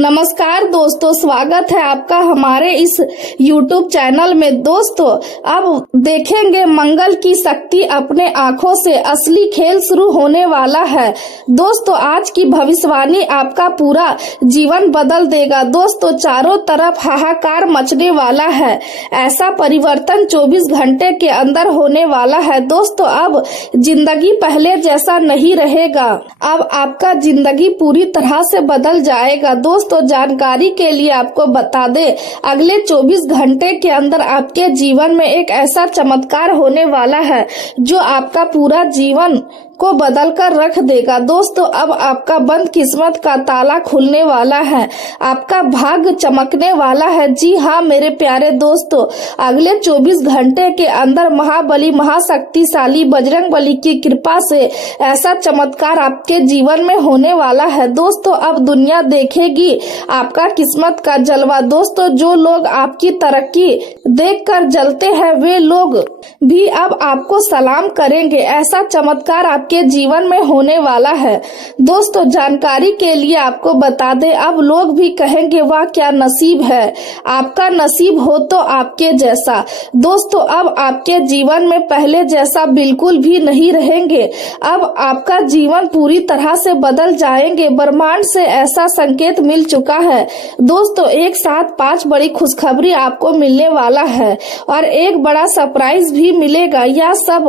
नमस्कार दोस्तों, स्वागत है आपका हमारे इस YouTube चैनल में। दोस्तों, अब देखेंगे मंगल की शक्ति अपने आंखों से, असली खेल शुरू होने वाला है। दोस्तों, आज की भविष्यवाणी आपका पूरा जीवन बदल देगा। दोस्तों, चारों तरफ हाहाकार मचने वाला है। ऐसा परिवर्तन 24 घंटे के अंदर होने वाला है। दोस्तों, अब जिंदगी पहले जैसा नहीं रहेगा। अब आपका जिंदगी पूरी तरह से बदल जाएगा। दोस्तों, जानकारी के लिए आपको बता दें, अगले 24 घंटे के अंदर आपके जीवन में एक ऐसा चमत्कार होने वाला है जो आपका पूरा जीवन को बदल कर रख देगा। दोस्तों, अब आपका बंद किस्मत का ताला खुलने वाला है, आपका भाग्य चमकने वाला है। जी हाँ मेरे प्यारे दोस्तों, अगले 24 घंटे के अंदर महाबली महाशक्तिशाली बजरंगबली की कृपा से ऐसा चमत्कार आपके जीवन में होने वाला है। दोस्तों, अब दुनिया देखेगी आपका किस्मत का जलवा। दोस्तों, जो लोग आपकी तरक्की देखकर जलते हैं वे लोग भी अब आपको सलाम करेंगे। ऐसा चमत्कार आपके जीवन में होने वाला है। दोस्तों, जानकारी के लिए आपको बता दें, अब लोग भी कहेंगे वाह क्या नसीब है, आपका नसीब हो तो आपके जैसा। दोस्तों, अब आपके जीवन में पहले जैसा बिल्कुल भी नहीं रहेंगे। अब आपका जीवन पूरी तरह से बदल जाएंगे। ब्रह्मांड से ऐसा संकेत मिल चुका है। दोस्तों, एक साथ 5 बड़ी खुशखबरी आपको मिलने वाला है और एक बड़ा सरप्राइज भी मिलेगा। यह सब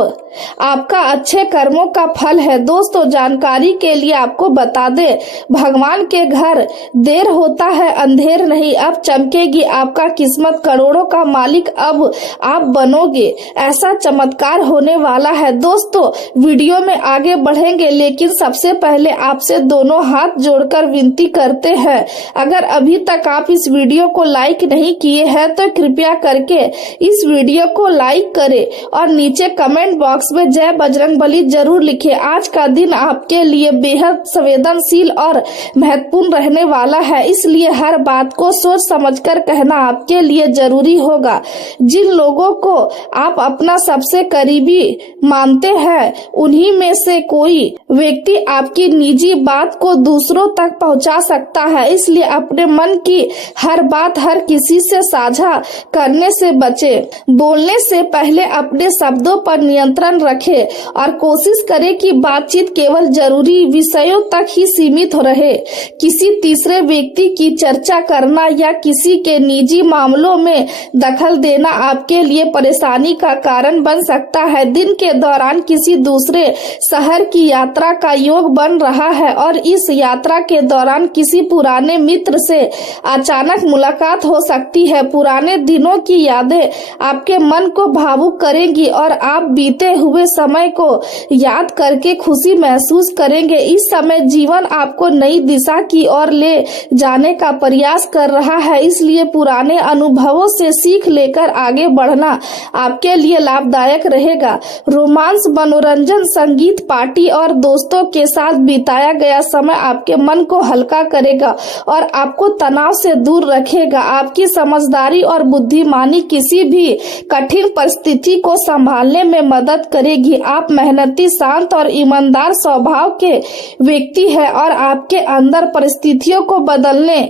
आपका अच्छे कर्मों का फल है। दोस्तों, जानकारी के लिए आपको बता दें, भगवान के घर देर होता है अंधेर नहीं। अब चमकेगी आपका किस्मत, करोड़ों का मालिक अब आप बनोगे। ऐसा चमत्कार होने वाला है। दोस्तों, वीडियो में आगे बढ़ेंगे लेकिन सबसे पहले आपसे दोनों हाथ जोड़कर विनती करते हैं, अगर अभी तक आप इस वीडियो को लाइक नहीं किए हैं तो कृपया करके इस वीडियो को लाइक करें और नीचे कमेंट बॉक्स में जय बजरंगबली जरूर लिखें। आज का दिन आपके लिए बेहद संवेदनशील और महत्वपूर्ण रहने वाला है, इसलिए हर बात को सोच समझकर कहना आपके लिए जरूरी होगा। जिन लोगों को आप अपना सबसे करीबी मानते हैं उन्हीं में से कोई व्यक्ति आपकी निजी बात को दूसरों तक पहुंचा सकता है, इसलिए अपने मन की हर बात हर किसी से साझा करने से बचे। बोलने से पहले अपने शब्दों पर नियंत्रण रखें और कोशिश करें कि बातचीत केवल जरूरी विषयों तक ही सीमित रहे। किसी तीसरे व्यक्ति की चर्चा करना या किसी के निजी मामलों में दखल देना आपके लिए परेशानी का कारण बन सकता है। दिन के दौरान किसी दूसरे शहर की यात्रा का योग बन रहा है और इस यात्रा के दौरान किसी पुराने मित्र से अचानक मुलाकात हो सकती है। पुराने दिनों की यादें आपके मन को भावुक करेंगी और आप बीते हुए समय को याद करके खुशी महसूस करेंगे। इस समय जीवन आपको नई दिशा की ओर ले जाने का प्रयास कर रहा है, इसलिए पुराने अनुभवों से सीख लेकर आगे बढ़ना आपके लिए लाभदायक रहेगा। रोमांस, मनोरंजन, संगीत, पार्टी और दोस्तों के साथ बिताया गया समय आपके मन को हल्का करेगा और आपको तनाव से दूर रखेगा। आपकी समझदारी और बुद्धिमानी किसी भी कठिन परिस्थिति को संभालने में मदद करेगी। आप मेहनती, शांत और ईमानदार स्वभाव के व्यक्ति हैं और आपके अंदर परिस्थितियों को बदलने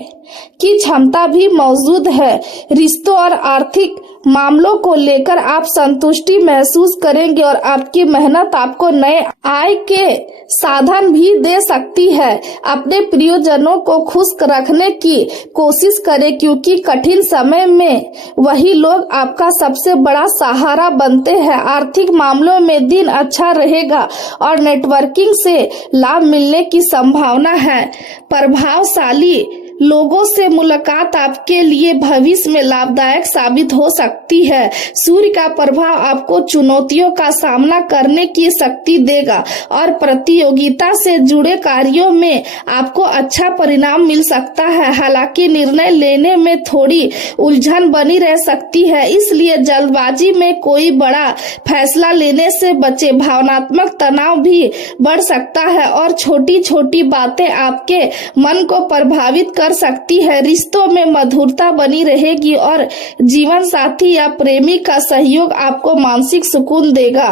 की क्षमता भी मौजूद है। रिश्तों और आर्थिक मामलों को लेकर आप संतुष्टि महसूस करेंगे और आपकी मेहनत आपको नए आय के साधन भी दे सकती है। अपने प्रियजनों को खुश रखने की कोशिश करें क्योंकि कठिन समय में वही लोग आपका सबसे बड़ा सहारा बनते हैं। आर्थिक मामलों में दिन अच्छा रहेगा और नेटवर्किंग से लाभ मिलने की संभावना है। प्रभावशाली लोगों से मुलाकात आपके लिए भविष्य में लाभदायक साबित हो सकती है। सूर्य का प्रभाव आपको चुनौतियों का सामना करने की शक्ति देगा और प्रतियोगिता से जुड़े कार्यों में आपको अच्छा परिणाम मिल सकता है। हालांकि निर्णय लेने में थोड़ी उलझन बनी रह सकती है, इसलिए जल्दबाजी में कोई बड़ा फैसला लेने से बचे। भावनात्मक तनाव भी बढ़ सकता है और छोटी छोटी बातें आपके मन को प्रभावित कर कर सकती है। रिश्तों में मधुरता बनी रहेगी और जीवन साथी या प्रेमी का सहयोग आपको मानसिक सुकून देगा।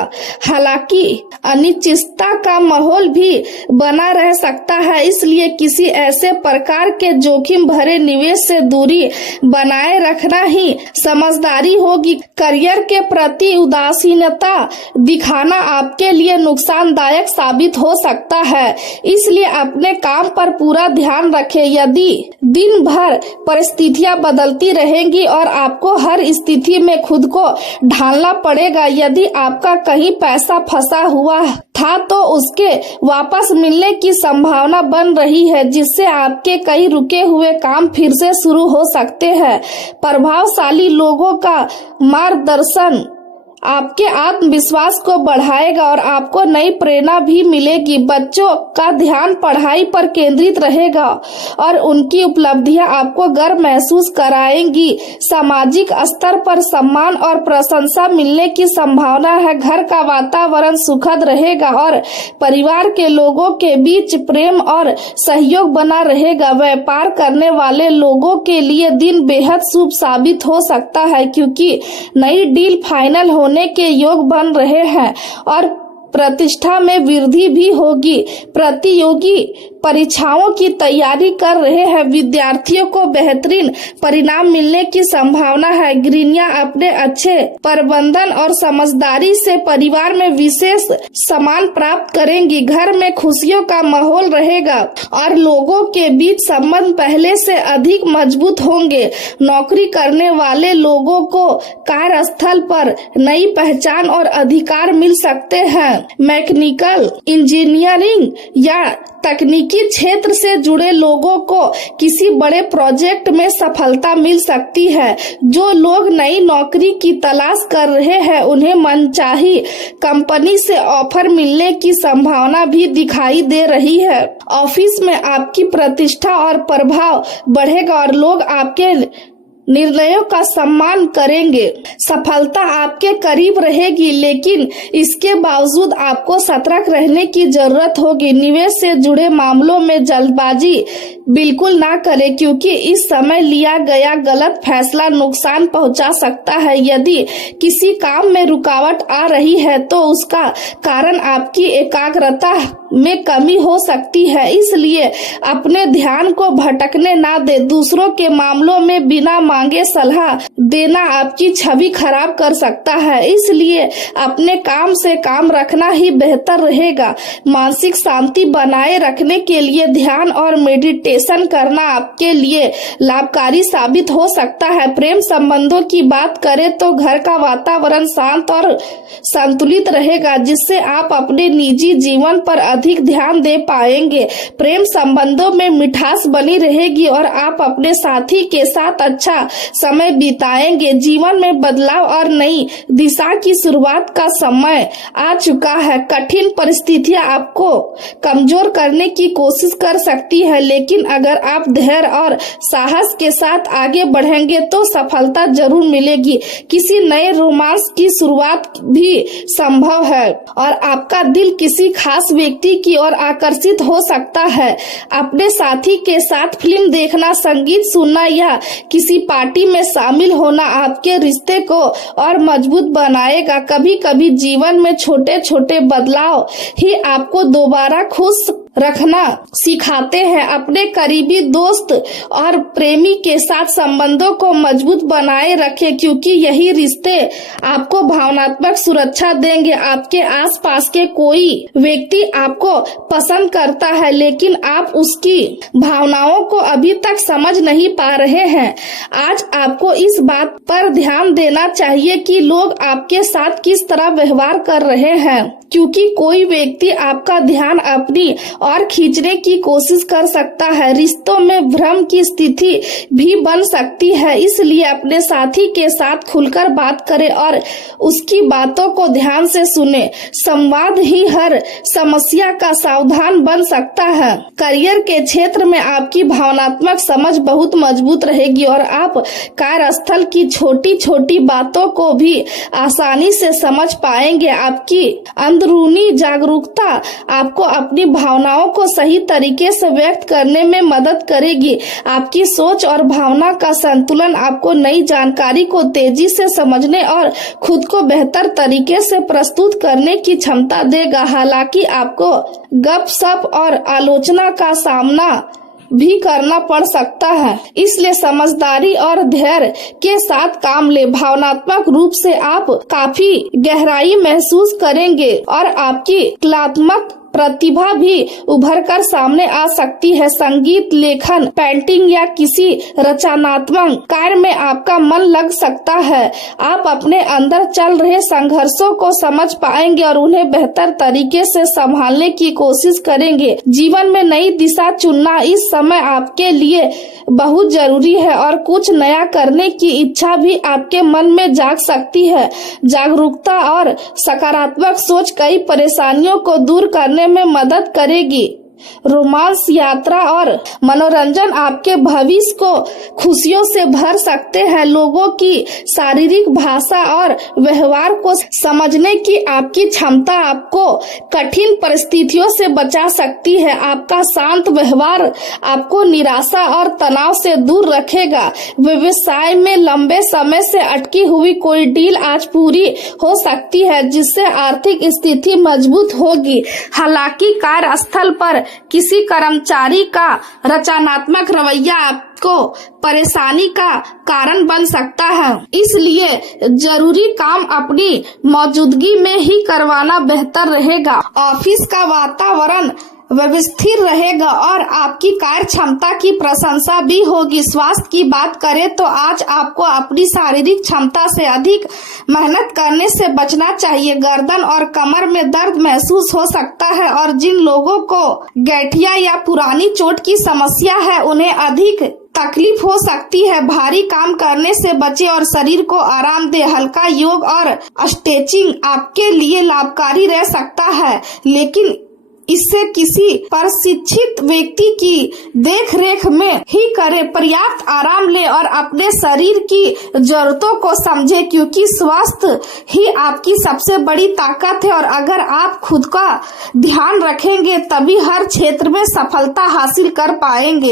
हालांकि अनिश्चितता का माहौल भी बना रह सकता है, इसलिए किसी ऐसे प्रकार के जोखिम भरे निवेश से दूरी बनाए रखना ही समझदारी होगी। करियर के प्रति उदासीनता दिखाना आपके लिए नुकसानदायक साबित हो सकता है, इसलिए अपने काम पर पूरा ध्यान रखें। यदि दिन भर परिस्थितियां बदलती रहेंगी और आपको हर स्थिति में खुद को ढालना पड़ेगा। यदि आपका कहीं पैसा फंसा हुआ था तो उसके वापस मिलने की संभावना बन रही है, जिससे आपके कई रुके हुए काम फिर से शुरू हो सकते हैं। प्रभावशाली लोगों का मार्गदर्शन आपके आत्मविश्वास को बढ़ाएगा और आपको नई प्रेरणा भी मिलेगी। बच्चों का ध्यान पढ़ाई पर केंद्रित रहेगा और उनकी उपलब्धियां आपको गर्व महसूस कराएंगी। सामाजिक स्तर पर सम्मान और प्रशंसा मिलने की संभावना है। घर का वातावरण सुखद रहेगा और परिवार के लोगों के बीच प्रेम और सहयोग बना रहेगा। व्यापार करने वाले लोगों के लिए दिन बेहद शुभ साबित हो सकता है, क्योंकि नई डील फाइनल होने के योग बन रहे हैं और प्रतिष्ठा में वृद्धि भी होगी। प्रतियोगी परीक्षाओं की तैयारी कर रहे हैं विद्यार्थियों को बेहतरीन परिणाम मिलने की संभावना है। गृहिणियां अपने अच्छे प्रबंधन और समझदारी से परिवार में विशेष सम्मान प्राप्त करेंगी। घर में खुशियों का माहौल रहेगा और लोगों के बीच संबंध पहले से अधिक मजबूत होंगे। नौकरी करने वाले लोगों को कार्यस्थल पर नई पहचान और अधिकार मिल सकते हैं। मैकेनिकल इंजीनियरिंग या तकनीकी क्षेत्र से जुड़े लोगों को किसी बड़े प्रोजेक्ट में सफलता मिल सकती है। जो लोग नई नौकरी की तलाश कर रहे हैं उन्हें मनचाही कंपनी से ऑफर मिलने की संभावना भी दिखाई दे रही है। ऑफिस में आपकी प्रतिष्ठा और प्रभाव बढ़ेगा और लोग आपके निर्णयों का सम्मान करेंगे। सफलता आपके करीब रहेगी, लेकिन इसके बावजूद आपको सतर्क रहने की जरूरत होगी। निवेश से जुड़े मामलों में जल्दबाजी बिल्कुल ना करें, क्योंकि इस समय लिया गया गलत फैसला नुकसान पहुंचा सकता है। यदि किसी काम में रुकावट आ रही है तो उसका कारण आपकी एकाग्रता में कमी हो सकती है, इसलिए अपने ध्यान को भटकने ना दे। दूसरों के मामलों में बिना मांगे सलाह देना आपकी छवि खराब कर सकता है, इसलिए अपने काम से काम रखना ही बेहतर रहेगा। मानसिक शांति बनाए रखने के लिए ध्यान और मेडिटेशन करना आपके लिए लाभकारी साबित हो सकता है। प्रेम संबंधों की बात करें तो घर का वातावरण शांत और संतुलित रहेगा, जिससे आप अपने निजी जीवन पर अधिक ध्यान दे पाएंगे। प्रेम संबंधों में मिठास बनी रहेगी और आप अपने साथी के साथ अच्छा समय बिताएंगे। जीवन में बदलाव और नई दिशा की शुरुआत का समय आ चुका है। कठिन परिस्थितियां आपको कमजोर करने की कोशिश कर सकती है, लेकिन अगर आप धैर्य और साहस के साथ आगे बढ़ेंगे तो सफलता जरूर मिलेगी। किसी नए रोमांस की शुरुआत भी संभव है और आपका दिल किसी खास व्यक्ति की ओर आकर्षित हो सकता है। अपने साथी के साथ फिल्म देखना, संगीत सुनना या किसी पार्टी में शामिल होना आपके रिश्ते को और मजबूत बनाएगा। कभी कभी जीवन में छोटे छोटे बदलाव ही आपको दोबारा खुश रखना सिखाते हैं। अपने करीबी दोस्त और प्रेमी के साथ संबंधों को मजबूत बनाए रखें, क्योंकि यही रिश्ते आपको भावनात्मक सुरक्षा देंगे। आपके आसपास के कोई व्यक्ति आपको पसंद करता है, लेकिन आप उसकी भावनाओं को अभी तक समझ नहीं पा रहे हैं। आज आपको इस बात पर ध्यान देना चाहिए कि लोग आपके साथ किस तरह व्यवहार कर रहे हैं, क्योंकि कोई व्यक्ति आपका ध्यान अपनी और खींचने की कोशिश कर सकता है। रिश्तों में भ्रम की स्थिति भी बन सकती है, इसलिए अपने साथी के साथ खुलकर बात करें और उसकी बातों को ध्यान से सुने। संवाद ही हर समस्या का समाधान बन सकता है। करियर के क्षेत्र में आपकी भावनात्मक समझ बहुत मजबूत रहेगी और आप कार्यस्थल की छोटी छोटी बातों को भी आसानी से समझ पाएंगे। आपकी अंदरूनी जागरूकता आपको अपनी भावनाओं को सही तरीके से व्यक्त करने में मदद करेगी। आपकी सोच और भावना का संतुलन आपको नई जानकारी को तेजी से समझने और खुद को बेहतर तरीके से प्रस्तुत करने की क्षमता देगा। हालांकि आपको गपशप और आलोचना का सामना भी करना पड़ सकता है, इसलिए समझदारी और धैर्य के साथ काम ले। भावनात्मक रूप से आप काफी गहराई महसूस करेंगे और आपकी कलात्मक प्रतिभा भी उभर कर सामने आ सकती है। संगीत, लेखन, पेंटिंग या किसी रचनात्मक कार्य में आपका मन लग सकता है। आप अपने अंदर चल रहे संघर्षों को समझ पाएंगे और उन्हें बेहतर तरीके से संभालने की कोशिश करेंगे। जीवन में नई दिशा चुनना इस समय आपके लिए बहुत जरूरी है और कुछ नया करने की इच्छा भी आपके मन में जाग सकती है। जागरूकता और सकारात्मक सोच कई परेशानियों को दूर करने में मदद करेगी। रोमांस, यात्रा और मनोरंजन आपके भविष्य को खुशियों से भर सकते हैं। लोगों की शारीरिक भाषा और व्यवहार को समझने की आपकी क्षमता आपको कठिन परिस्थितियों से बचा सकती है। आपका शांत व्यवहार आपको निराशा और तनाव से दूर रखेगा। व्यवसाय में लंबे समय से अटकी हुई कोई डील आज पूरी हो सकती है, जिससे आर्थिक स्थिति मजबूत होगी। हालांकि कार्यस्थल पर किसी कर्मचारी का रचनात्मक रवैया आपको परेशानी का कारण बन सकता है, इसलिए जरूरी काम अपनी मौजूदगी में ही करवाना बेहतर रहेगा। ऑफिस का वातावरण व्यवस्थित रहेगा और आपकी कार्य क्षमता की प्रशंसा भी होगी। स्वास्थ्य की बात करें तो आज आपको अपनी शारीरिक क्षमता से अधिक मेहनत करने से बचना चाहिए। गर्दन और कमर में दर्द महसूस हो सकता है और जिन लोगों को गठिया या पुरानी चोट की समस्या है उन्हें अधिक तकलीफ हो सकती है। भारी काम करने से बचे और शरीर को आराम दे। हल्का योग और स्ट्रेचिंग आपके लिए लाभकारी रह सकता है, लेकिन इससे किसी प्रशिक्षित व्यक्ति की देखरेख में ही करें। पर्याप्त आराम ले और अपने शरीर की जरूरतों को समझे, क्योंकि स्वास्थ्य ही आपकी सबसे बड़ी ताकत है और अगर आप खुद का ध्यान रखेंगे तभी हर क्षेत्र में सफलता हासिल कर पाएंगे।